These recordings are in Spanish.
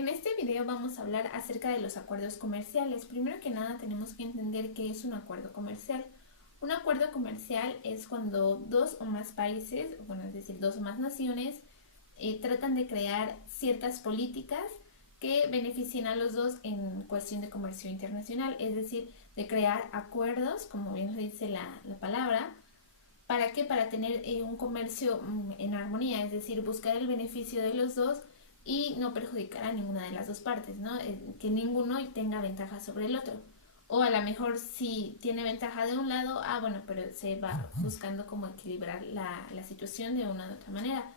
en este video vamos a hablar acerca de los acuerdos comerciales. Primero que nada tenemos que entender qué es un acuerdo comercial. Un acuerdo comercial es cuando dos o más países, bueno, es decir, dos o más naciones, tratan de crear ciertas políticas que beneficien a los dos en cuestión de comercio internacional, es decir, de crear acuerdos, como bien lo dice la palabra. ¿Para qué? Para tener un comercio en armonía, es decir, buscar el beneficio de los dos y no perjudicar a ninguna de las dos partes, ¿no? Que ninguno tenga ventaja sobre el otro. O a lo mejor si tiene ventaja de un lado, bueno, pero se va buscando como equilibrar la situación de una u otra manera.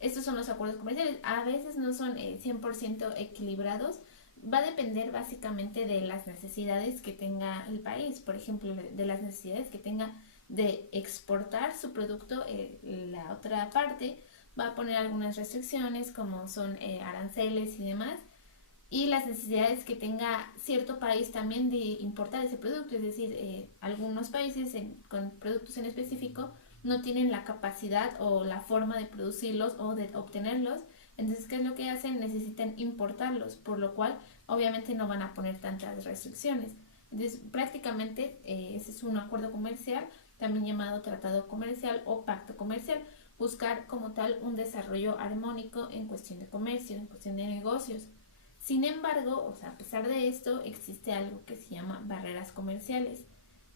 Estos son los acuerdos comerciales. A veces no son 100% equilibrados. Va a depender básicamente de las necesidades que tenga el país. Por ejemplo, de las necesidades que tenga de exportar su producto, la otra parte va a poner algunas restricciones como son aranceles y demás, y las necesidades que tenga cierto país también de importar ese producto, es decir, algunos países con productos en específico no tienen la capacidad o la forma de producirlos o de obtenerlos, entonces ¿qué es lo que hacen? Necesitan importarlos, por lo cual obviamente no van a poner tantas restricciones. Entonces prácticamente ese es un acuerdo comercial, también llamado tratado comercial o pacto comercial, buscar como tal un desarrollo armónico en cuestión de comercio, en cuestión de negocios. Sin embargo, o sea, a pesar de esto, existe algo que se llama barreras comerciales.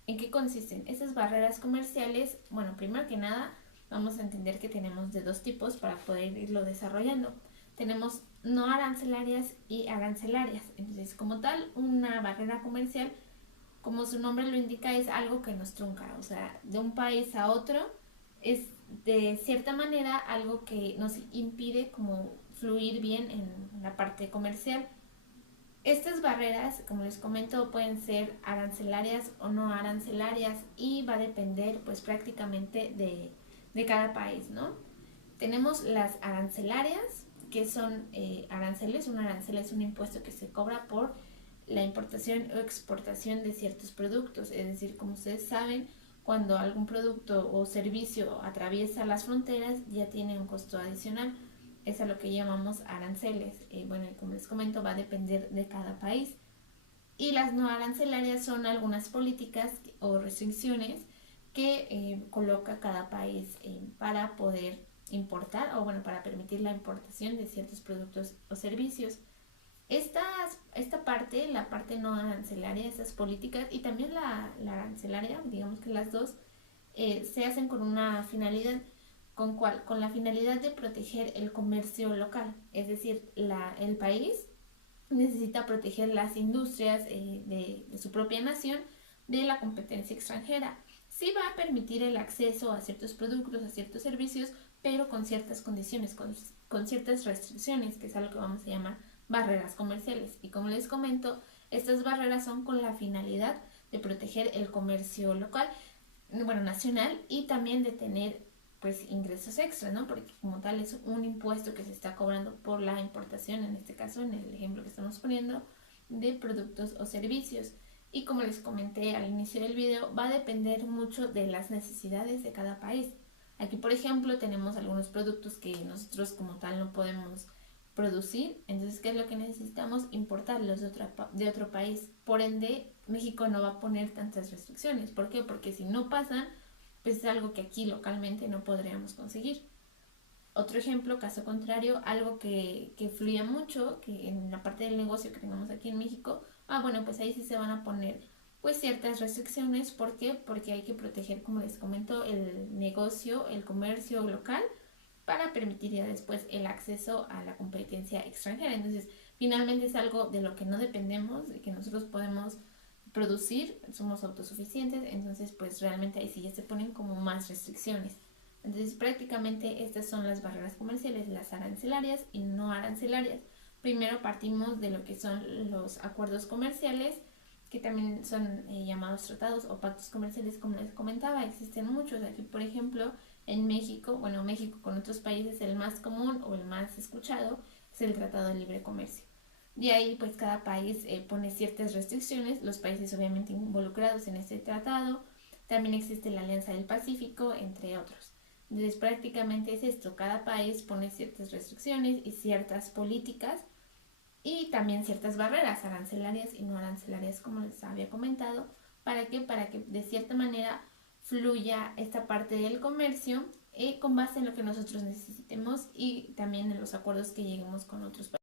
¿En qué consisten? Esas barreras comerciales, bueno, primero que nada, vamos a entender que tenemos de dos tipos para poder irlo desarrollando. Tenemos no arancelarias y arancelarias. Entonces, como tal, una barrera comercial, como su nombre lo indica, es algo que nos trunca, o sea, de un país a otro es de cierta manera algo que nos impide como fluir bien en la parte comercial. Estas barreras, como les comento, pueden ser arancelarias o no arancelarias y va a depender pues prácticamente de cada país, ¿no? Tenemos las arancelarias, que son aranceles. Un arancel es un impuesto que se cobra por la importación o exportación de ciertos productos. Es decir, como ustedes saben, cuando algún producto o servicio atraviesa las fronteras ya tiene un costo adicional. Es a lo que llamamos aranceles. Bueno, como les comento, va a depender de cada país. Y las no arancelarias son algunas políticas o restricciones que coloca cada país para poder importar o bueno, para permitir la importación de ciertos productos o servicios. Esta parte, la parte no arancelaria, esas políticas y también la arancelaria, digamos que las dos, se hacen con una finalidad. ¿Con cuál? Con la finalidad de proteger el comercio local, es decir, el país necesita proteger las industrias de su propia nación de la competencia extranjera. Sí va a permitir el acceso a ciertos productos, a ciertos servicios, pero con ciertas condiciones, con ciertas restricciones, que es algo que vamos a llamar barreras comerciales. Y como les comento, estas barreras son con la finalidad de proteger el comercio local, bueno, nacional, y también de tener pues ingresos extra, ¿no? Porque como tal es un impuesto que se está cobrando por la importación, en este caso, en el ejemplo que estamos poniendo, de productos o servicios. Y como les comenté al inicio del video, va a depender mucho de las necesidades de cada país. Aquí, por ejemplo, tenemos algunos productos que nosotros como tal no podemos producir, entonces, ¿qué es lo que necesitamos? Importarlos de otro país. Por ende, México no va a poner tantas restricciones. ¿Por qué? Porque si no pasan, pues es algo que aquí localmente no podríamos conseguir. Otro ejemplo, caso contrario, algo que fluya mucho, que en la parte del negocio que tengamos aquí en México, bueno, pues ahí sí se van a poner pues ciertas restricciones. ¿Por qué? Porque hay que proteger, como les comento, el negocio, el comercio local, para permitir ya después el acceso a la competencia extranjera. Entonces, finalmente es algo de lo que no dependemos, de que nosotros podemos producir, somos autosuficientes, entonces pues realmente ahí sí ya se ponen como más restricciones. Entonces prácticamente estas son las barreras comerciales, las arancelarias y no arancelarias. Primero partimos de lo que son los acuerdos comerciales, que también son llamados tratados o pactos comerciales, como les comentaba, existen muchos. Aquí, por ejemplo, en México, bueno, México con otros países, el más común o el más escuchado es el Tratado de Libre Comercio. De ahí, pues cada país pone ciertas restricciones, los países obviamente involucrados en este tratado. También existe la Alianza del Pacífico, entre otros. Entonces, prácticamente es esto, cada país pone ciertas restricciones y ciertas políticas y también ciertas barreras arancelarias y no arancelarias, como les había comentado. ¿Para qué? Para que de cierta manera fluya esta parte del comercio con base en lo que nosotros necesitemos y también en los acuerdos que lleguemos con otros países.